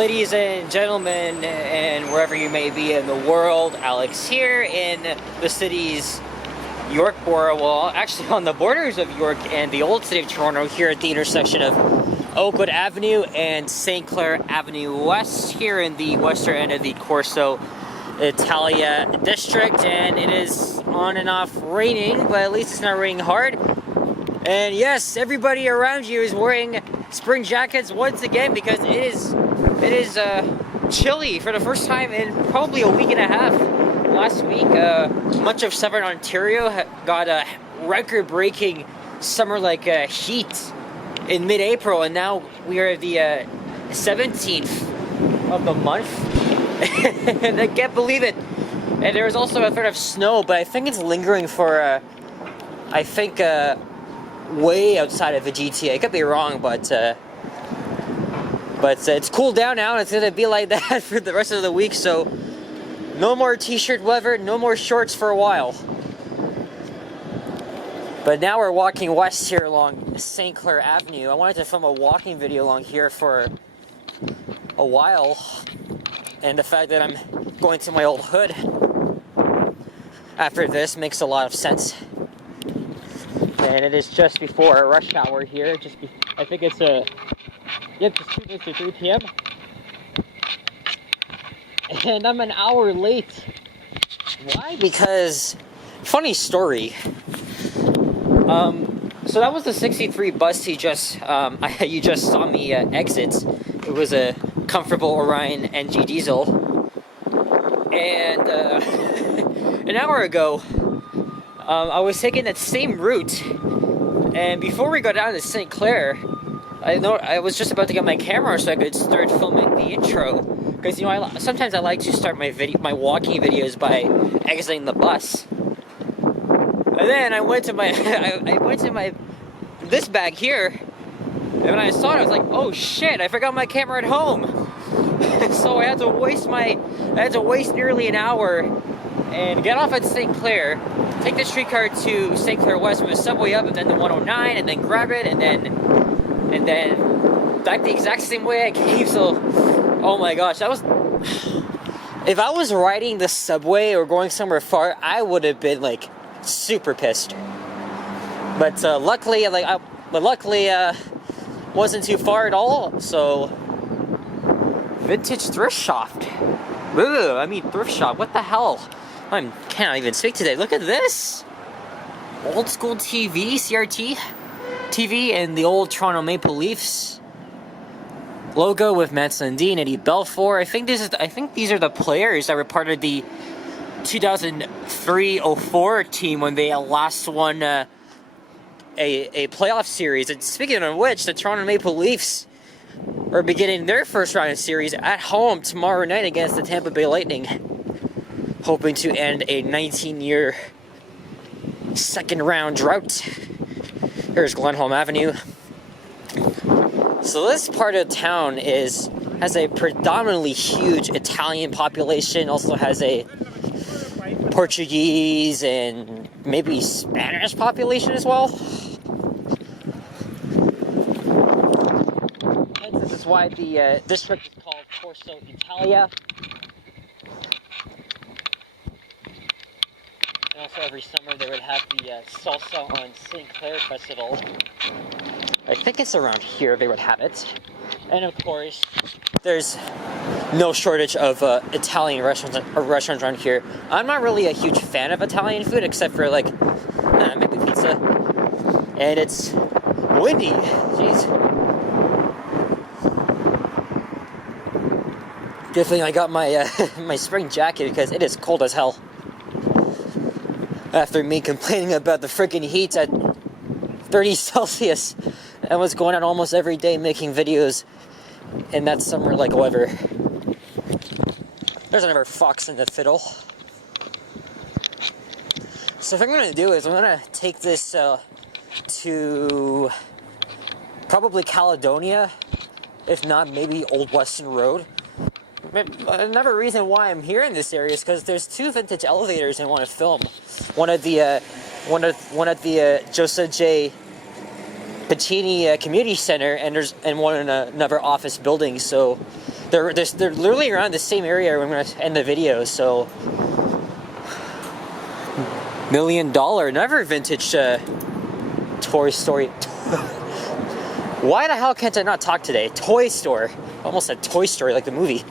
Ladies and gentlemen, and wherever you may be in the world, Alex here in the city's York Borough, well, actually on the borders of York and the old city of Toronto, here at the intersection of Oakwood Avenue and St. Clair Avenue West, here in the western end of the Corso, Italia district. And it is on and off raining, but at least it's not raining hard. And yes, everybody around you is wearing spring jackets once again, because it is chilly for the first time in probably a week and a half. Last week, much of southern Ontario got a record-breaking summer-like heat in mid-April, and now we are the 17th of the month, and I can't believe it. And there was also a threat of snow, but I think it's lingering for, way outside of the GTA. I could be wrong, but it's cooled down now, and it's gonna be like that for the rest of the week. So no more t-shirt weather, no more shorts for a while. But now we're walking west here along St. Clair Avenue. I wanted to film a walking video along here for a while, and the fact that I'm going to my old hood after this makes a lot of sense. And it is just before rush hour here. I think it's just 2 minutes to 3 p.m. And I'm an hour late. Why? Because, funny story. So that was the 63 bus you just saw me exit. It was a comfortable Orion NG diesel. And an hour ago, I was taking that same route, and before we got down to St. Clair, I was just about to get my camera so I could start filming the intro, because sometimes I like to start my walking videos by exiting the bus. And then I went to my this bag here, and when I saw it, I was like, oh shit, I forgot my camera at home. So I had to waste nearly an hour and get off at St. Clair, take the streetcar to St. Clair West with a subway up, and then the 109, and then grab it, and then back the exact same way I came. So, oh my gosh, if I was riding the subway or going somewhere far, I would have been like super pissed. But luckily, wasn't too far at all. So, vintage thrift shop. Thrift shop. What the hell? I can't even speak today. Look at this! Old school TV, CRT TV, and the old Toronto Maple Leafs logo with Matt Sundin, Eddie Belfour. I think these are the players that were part of the 2003-04 team when they last won a playoff series. And speaking of which, the Toronto Maple Leafs are beginning their first round of series at home tomorrow night against the Tampa Bay Lightning, hoping to end a 19-year second-round drought. Here's Glenholm Avenue. So this part of town has a predominantly huge Italian population, also has a Portuguese and maybe Spanish population as well. And this is why the district is called Corso, Italia. Also, every summer they would have the Salsa on St. Clair Festival. I think it's around here they would have it. And of course, there's no shortage of Italian restaurants around here. I'm not really a huge fan of Italian food, except for maybe pizza. And it's windy. Jeez. Good thing I got my my spring jacket, because it is cold as hell. After me complaining about the freaking heat at 30 Celsius, I was going out almost every day making videos in that summer-like weather. There's another fox in the fiddle. So what I'm going to do is I'm going to take this to probably Caledonia, if not maybe Old Western Road. Another reason why I'm here in this area is because there's 2 vintage elevators I want to film. One at the Joseph J. Pacini Community Center, and one in another office building. So they're literally around the same area when I'm gonna end the video. So $1 million, never vintage Toy Story. Why the hell can't I not talk today? Toy Store. Almost said Toy Story like the movie.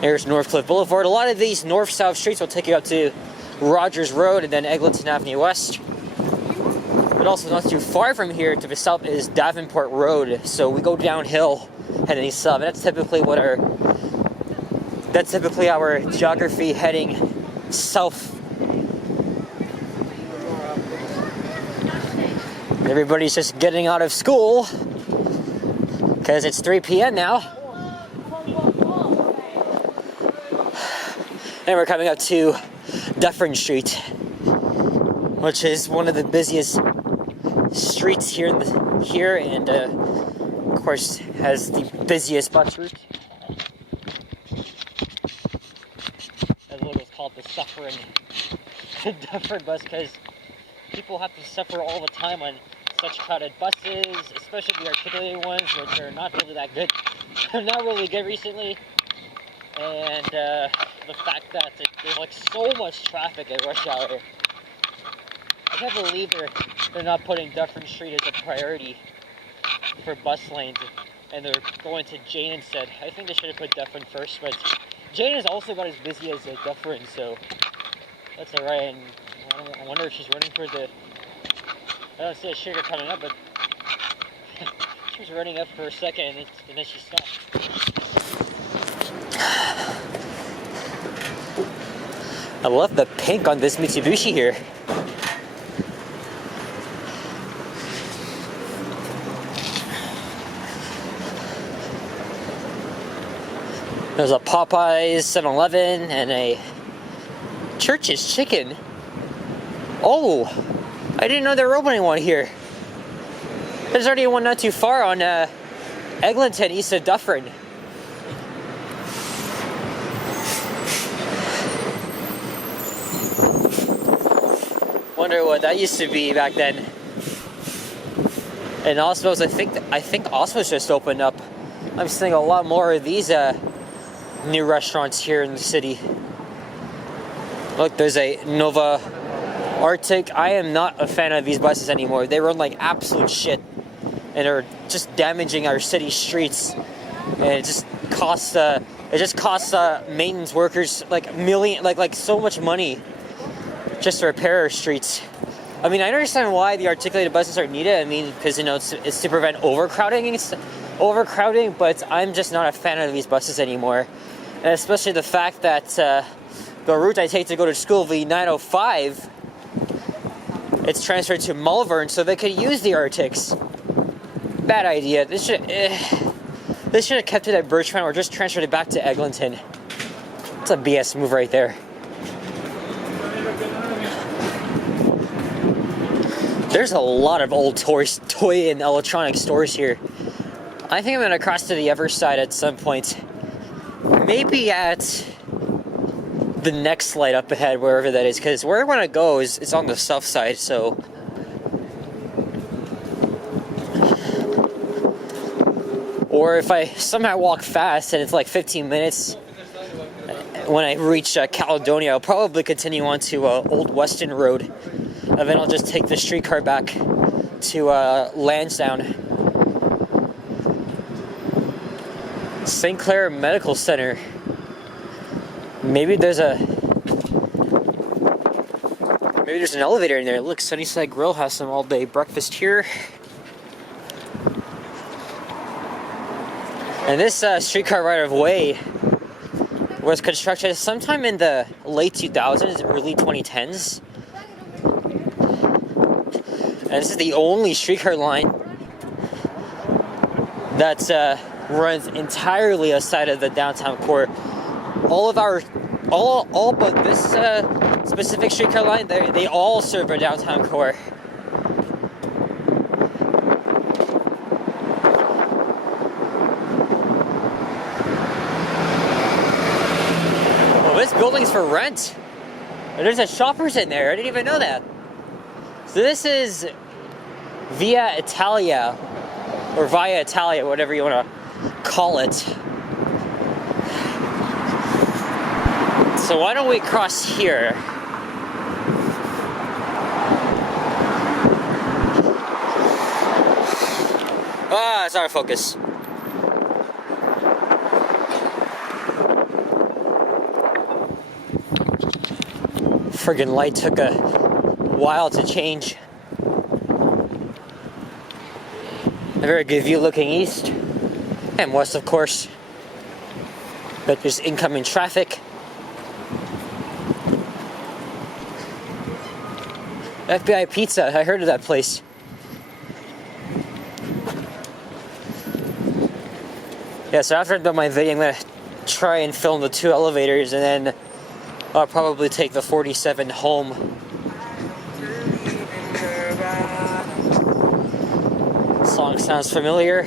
There's Northcliffe Boulevard. A lot of these north-south streets will take you up to Rogers Road and then Eglinton Avenue West. But also not too far from here to the south is Davenport Road. So we go downhill heading south. And that's typically our geography heading south. Everybody's just getting out of school because it's 3 p.m. now. And we're coming up to Dufferin Street, which is one of the busiest streets here and of course has the busiest bus route. As the logo's called, the suffering Dufferin bus, because people have to suffer all the time on such crowded buses, especially the articulated ones, which are not really that good. They're not really good recently. And the fact that there's like so much traffic at rush hour. I can't believe they're not putting Dufferin Street as a priority for bus lanes, and they're going to Jane instead. I think they should have put Dufferin first, but Jane is also about as busy as Dufferin, so that's alright. And I wonder if she's running for the... I don't see a sugar coming up, but she was running up for a second and then she stopped. I love the pink on this Mitsubishi here. There's a Popeyes, 7-Eleven, and a Church's Chicken. Oh, I didn't know they were opening one here. There's already one not too far on Eglinton, east of Dufferin. Wonder what that used to be back then. And Osmo's, I think Osmo's just opened up. I'm seeing a lot more of these new restaurants here in the city. Look, there's a Nova Arctic. I am not a fan of these buses anymore. They run like absolute shit and are just damaging our city streets. And it just costs maintenance workers like so much money just to repair our streets. I mean, I understand why the articulated buses are needed. I mean, because it's to prevent overcrowding, but I'm just not a fan of these buses anymore. And especially the fact that the route I take to go to school, the 905, it's transferred to Malvern so they could use the Arctics. Bad idea. They should have kept it at Birchmount or just transferred it back to Eglinton. It's a BS move right there. There's a lot of old toy and electronic stores here. I think I'm gonna cross to the other side at some point. Maybe at the next light up ahead, wherever that is, because where I want to go is on the south side, so... Or if I somehow walk fast and it's like 15 minutes, when I reach Caledonia, I'll probably continue on to Old Weston Road. And then I'll just take the streetcar back to Lansdowne. St. Clair Medical Center. Maybe there's an elevator in there. Look, Sunnyside Grill has some all-day breakfast here. And this streetcar right-of-way was constructed sometime in the late 2000s, early 2010s. And this is the only streetcar line that runs entirely outside of the downtown core. All but this specific streetcar line, they all serve our downtown core. Well, this building's for rent. There's a Shoppers in there. I didn't even know that. So this is Via Italia, or Via Italia, whatever you want to call it. So why don't we cross here? Ah, it's out of focus. Friggin' light took a while to change. A very good view looking east and west, of course. But there's incoming traffic. FBI Pizza, I heard of that place. Yeah, so after I'm done my video, I'm gonna try and film the 2 elevators, and then I'll probably take the 47 home. Song sounds familiar.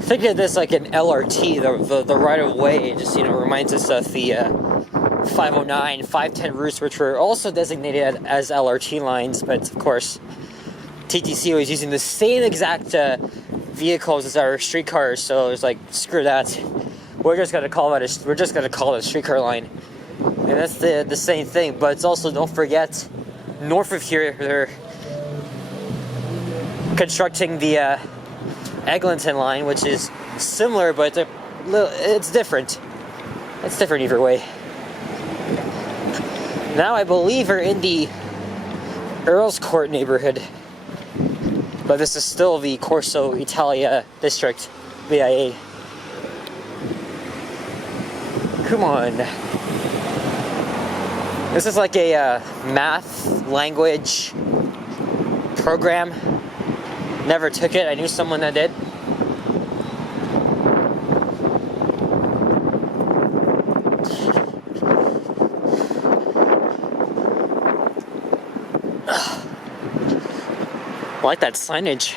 Think of this like an LRT, the right of way. It just, you know, reminds us of the 509, 510 routes, which were also designated as LRT lines, but of course TTC was using the same exact vehicles as our streetcars, so it's like, screw that. We're just gonna call it a streetcar line, and that's the same thing. But it's also, don't forget, north of here they're constructing the Eglinton line, which is similar, but it's different. It's different either way. Now I believe we're in the Earls Court neighborhood, but this is still the Corso Italia district, VIA. Come on. This is like a math language program. Never took it. I knew someone that did. I like that signage.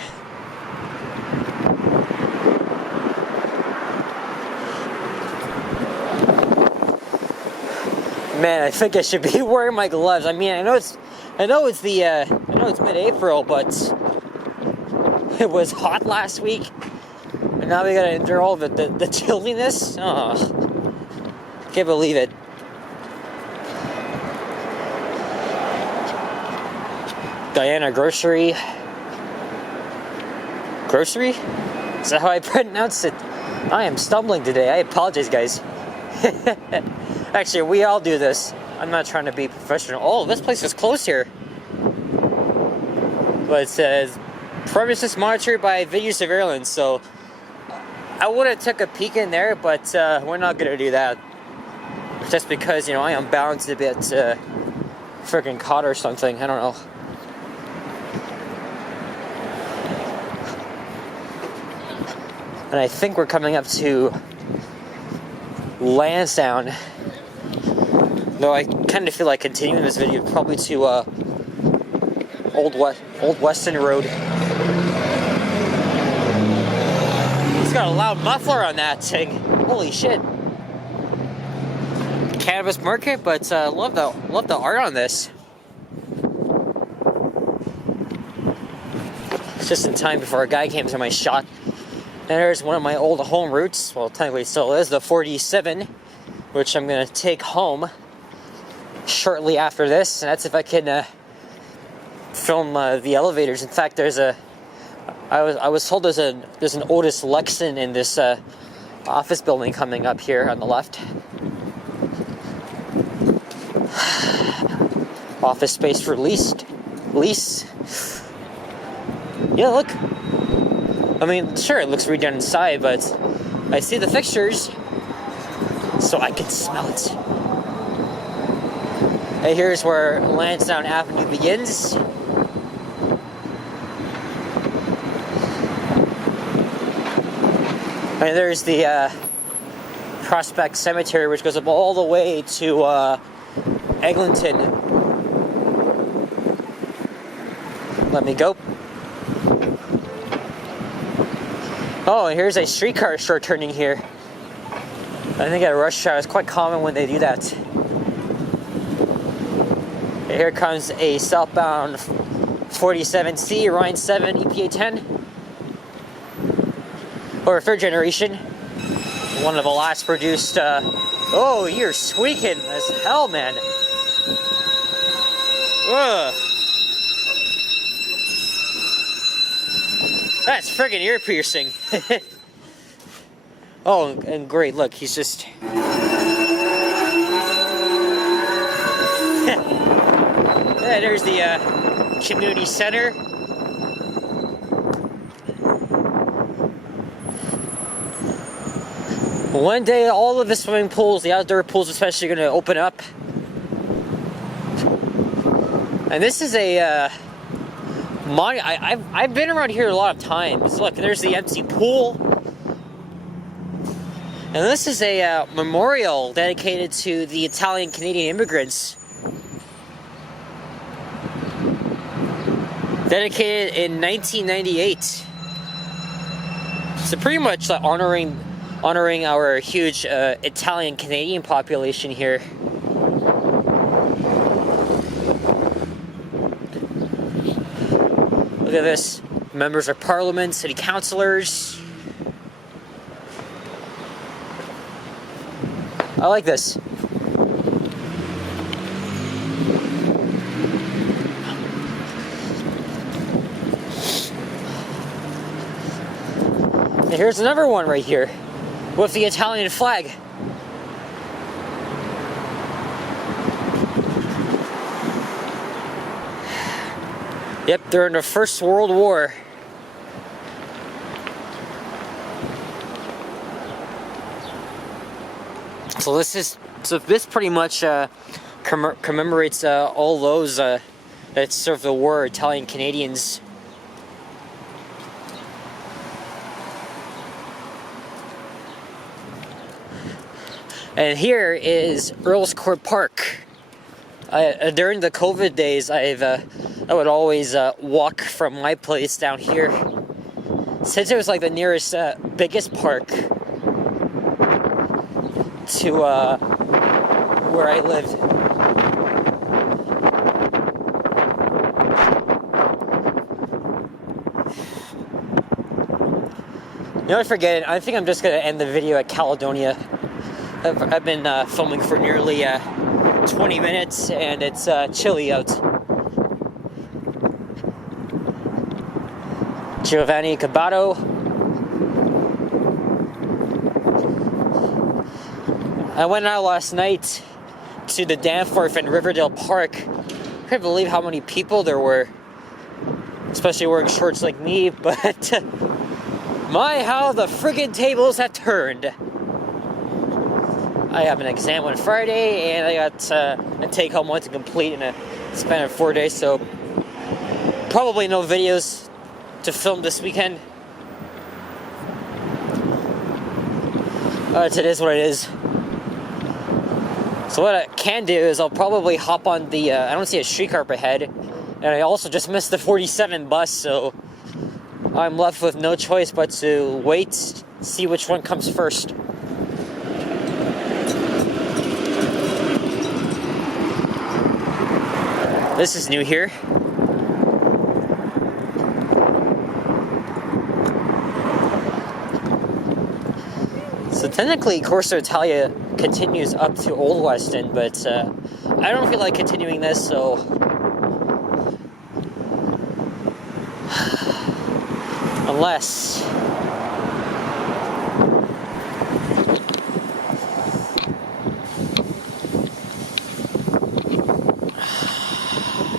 Man, I think I should be wearing my gloves. I mean, I know it's mid-April, but it was hot last week, and now we gotta endure all the chilliness. Oh, can't believe it. Diana Grocery. Grocery? Is that how I pronounce it? I am stumbling today. I apologize, guys. Actually, we all do this. I'm not trying to be professional. Oh, this place is closed here. But it says premises monitored by video surveillance. So I would have took a peek in there, but we're not gonna do that. Just because, you know, I am bound to get freaking caught or something. I don't know. And I think we're coming up to Lansdowne. Though I kind of feel like continuing this video probably to Old Weston Road. It's got a loud muffler on that thing. Holy shit. Cannabis market, but love the art on this. It's just in time before a guy came to my shot. And there's one of my old home routes. Well, technically it still is, the 47, which I'm gonna take home shortly after this. And that's if I can film the elevators. In fact, I was told there's an Otis Lexan in this office building coming up here on the left. Office space for lease. Yeah, look. I mean, sure, it looks redone inside, but I see the fixtures, so I can smell it. And here's where Lansdowne Avenue begins. And there's the Prospect Cemetery, which goes up all the way to Eglinton. Let me go. Oh, and here's a streetcar short turning here. I think at rush hour, it's quite common when they do that. And here comes a southbound 47C, Rhine 7, EPA 10. Or third generation. One of the last produced, oh, you're squeaking as hell, man. Ugh. That's friggin' ear piercing. Oh, and great, look, he's just... Yeah, there's the community center. One day, all of the swimming pools, the outdoor pools especially, are going to open up. And this is a I've been around here a lot of times. Look, there's the empty pool. And this is a memorial dedicated to the Italian Canadian immigrants. Dedicated in 1998. So pretty much like honoring our huge Italian Canadian population here. Look at this. Members of Parliament, city councillors. I like this. And here's another one right here with the Italian flag. Yep, during the First World War. So this pretty much commemorates all those that served the war, Italian Canadians. And here is Earls Court Park. During the COVID days, I would always walk from my place down here, since it was like the nearest biggest park to where I lived. You know, I forget it. I think I'm just gonna end the video at Caledonia. I've been filming for nearly 20 minutes, and it's chilly out. Giovanni Cabato. I went out last night to the Danforth and Riverdale Park. I can't believe how many people there were, especially wearing shorts like me, but my, how the friggin' tables have turned. I have an exam on Friday, and I got a take-home one to complete in a span of 4 days, so probably no videos to film this weekend. It is what it is. So what I can do is I'll probably hop on the, I don't see a streetcar up ahead, and I also just missed the 47 bus, so I'm left with no choice but to wait, see which one comes first. This is new here. So technically, Corso Italia continues up to Old Weston, but I don't feel like continuing this, so unless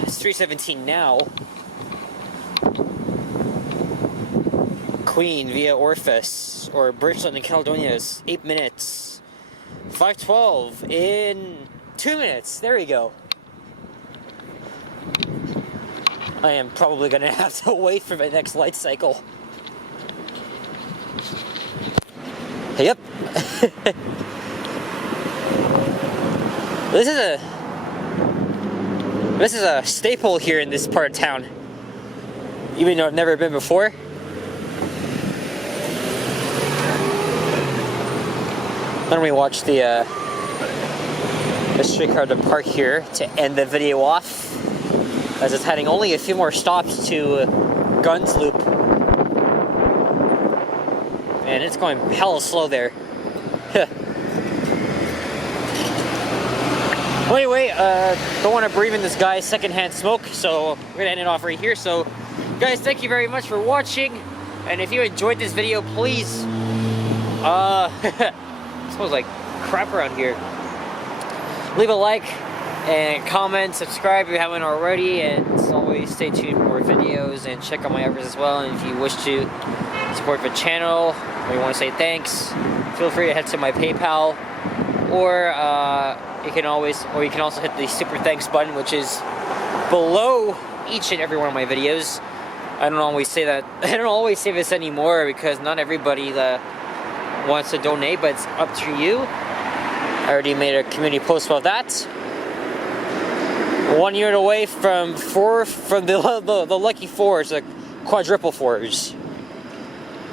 it's 3:17 now. Queen via Orpheus or Bridgeland in Caledonia is 8 minutes. 5:12 in 2 minutes. There we go. I am probably gonna have to wait for my next light cycle. Yep. This is a staple here in this part of town, even though I've never been before. Let me watch the streetcar to park here to end the video off, as it's heading only a few more stops to Guns Loop, and it's going hella slow there. Well, anyway, don't want to breathe in this guy's secondhand smoke, so we're gonna end it off right here. So, guys, thank you very much for watching, and if you enjoyed this video, please, it smells like crap around here. Leave a like and comment, subscribe if you haven't already, and as always, stay tuned for more videos and check out my others as well. And if you wish to support the channel or you want to say thanks, feel free to head to my PayPal, or you can also hit the super thanks button, which is below each and every one of my videos. I don't always say that. I don't always say this anymore because not everybody wants to donate, but it's up to you. I already made a community post about that. 1 year away from the lucky fours, the quadruple fours.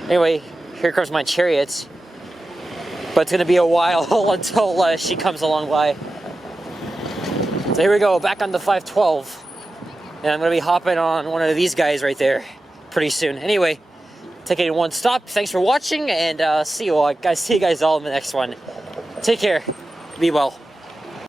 Anyway, here comes my chariot. But it's gonna be a while until she comes along by. So here we go, back on the 512. And I'm gonna be hopping on one of these guys right there pretty soon. Anyway, take it in one stop. Thanks for watching, and see you guys all in the next one. Take care. Be well.